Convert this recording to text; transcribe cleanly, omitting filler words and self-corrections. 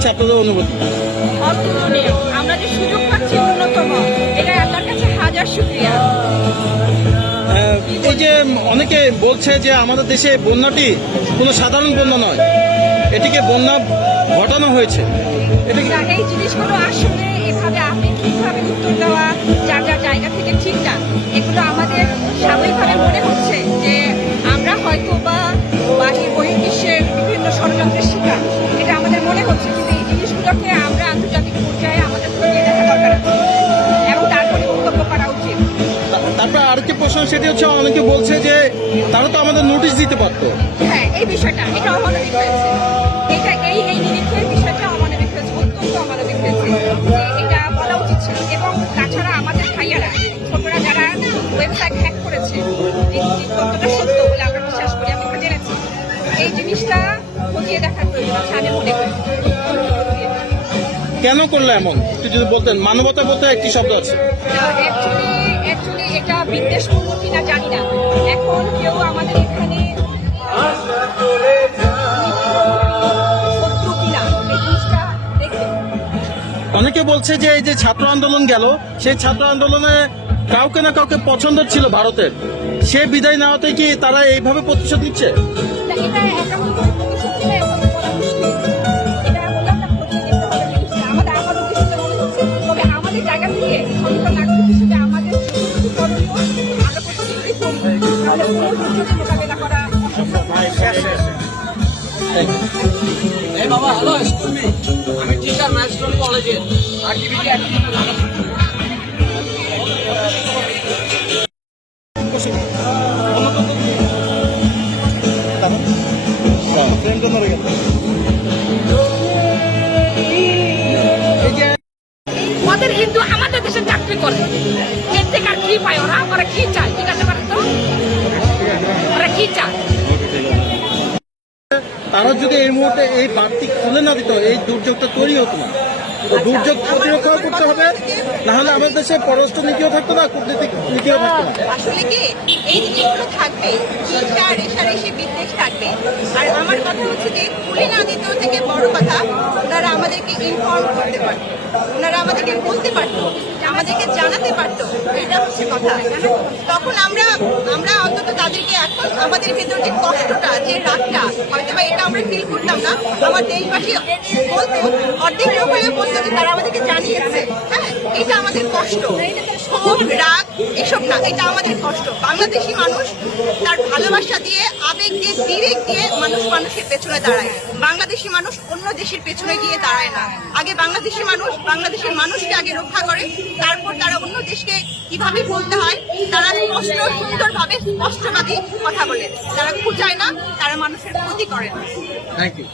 কাছে আপনাদের অনুভূতি? অতুলনীয়। আমরা যে সুযোগ পাচ্ছি ন্যূনতম, এটা আল্লাহর কাছে হাজার শুকরিয়া। এই যে অনেকে বলছে যে আমাদের দেশে বন্যাটি কোনো সাধারণ বন্যা নয়, এটিকে বন্যা ঘটানো হয়েছে, এটা কি? এই জিনিসগুলো আসলে এভাবে আপেক্ষিকভাবে উত্তর দেওয়া যার যার জায়গা থেকে ঠিক না। এগুলো আমাদের সাময়িকভাবে মনে হচ্ছে যে আমরা হয়তো বা বহির্বিশ্বের বিভিন্ন ষড়যন্ত্রের শিকার, এটা আমাদের মনে হচ্ছে, কিন্তু এই জিনিসগুলোকে আমরা আন্তর্জাতিক পর্যায়ে আমাদের খতিয়ে দেখা দরকার আছে এবং তারপরে বক্তব্য করা উচিত। তারপর আরেকটি প্রশ্ন, সেটি হচ্ছে অনেকে বলছে যে তারা তো আমাদের নোটিশ দিতে পারতো। হ্যাঁ, এই বিষয়টা এটা অমানবিক হয়েছে, এটা এই নিরীক্ষের বিষয়টা অমানবিক হয়েছে, অত্যন্ত অমানবিক হয়েছে। এটা বলা উচিত ছিল। এবং তাছাড়া আমাদের ভাইয়ারা ছোটরা যারা ওয়েবসাইট হ্যাক করেছে, এই তথ্যটা সত্য বলে আমরা বিশ্বাস করি, আমরা জেনেছি, এই জিনিসটা খতিয়ে দেখার প্রয়োজন আছে আমি মনে করি। কেন করলো এমন একটু যদি বলতেন? মানবতা বলতে একটি শব্দ আছে। অ্যাকচুয়ালি এটা বিদ্বেষপূর্ণ কিনা জানি না। এখন কেউ আমাদের এখানে শত্রু কিনা এই জিনিসটা দেখে। অনেকে বলছে যে এই যে ছাত্র আন্দোলন গেল, সেই ছাত্র আন্দোলনে কাউকে না কাউকে পছন্দ ছিল ভারতের, সে বিদায় নেওয়াতে কি তারা এইভাবে প্রতিশোধ নিচ্ছে? এটা একান্ত প্রতিশোধ কিনা এখন বলা মুশকিল। এটা বললাম না, খতিয়ে দেখতে হবে জিনিসটা। আমার উদ্দেশ্য মনে হচ্ছে, তবে আমাদের জায়গা থেকে সচেতন নাগরিক হিসেবে আমাদের যতটুকু করণীয় আমরা প্রত্যেকে যদি করি, তাহলে কোনো দুর্যোগের মোকাবেলা করা অসম্ভব। এই বাবা, হ্যালো স্কুল মি, আমি টিচার ম্যাজিস্ট্রেট কলেজের আরটিভিটি ওদের হিন্দু আমাদের দেশে চাকরি করে, এর থেকে আর কি পায় ওরা? ওরা কি চায় জিজ্ঞাসা করেন তো, ওরা কি চায়? তারা যদি এই মুহূর্তে এই বাড়তি খুলে না দিত, এই দুর্যোগটা তৈরি হতো না। তো দুর্যোগ প্রতিরক্ষা করতে হবে, না হলে আমাদের দেশে পররাষ্ট্র নীতিও থাকতো না, কূটনৈতিক নীতিও থাকতো না। আসলে কি এই জিনিসগুলো থাকবে, হিংসা রেষারেষি বিদ্বেষ থাকবে। আর আমার কথা হচ্ছে যে খুলে না দিতেও থেকে বড় কথা, ওনারা আমাদেরকে ইনফর্ম করতে পারতো, ওনারা আমাদেরকে বলতে পারতো, আমাদেরকে জানাতে পারতো, এটা হচ্ছে কথা। তখন আমরা অন্তত তাদেরকে এখন আমাদের ভেতর যে কষ্টটা, যে রাগটা, হয়তো বা এটা আমরা ফিল করতাম না। আমার দেশবাসী বলতো, অর্ধেক লোক হয়ে বলতো যে তারা আমাদেরকে জানিয়েছে। হ্যাঁ, এটা আমাদের কষ্ট, ক্ষোভ রাগ এসব না, এটা আমাদের কষ্ট। বাংলাদেশি মানুষ তার ভালোবাসা দিয়ে, আবেগ দিয়ে, বিবেক দিয়ে মানুষ মানুষের পেছনে দাঁড়ায়। বাংলাদেশি মানুষ অন্য দেশের পেছনে গিয়ে দাঁড়ায় না। আগে বাংলাদেশি মানুষ বাংলাদেশের মানুষকে আগে রক্ষা করে, তারপর তারা অন্য দেশকে কিভাবে বলতে হয় তারা স্পষ্ট সুন্দরভাবে স্পষ্টবাদী কথা বলে। তারা খুঁজায় না, তারা মানুষের ক্ষতি করে না। Thank you.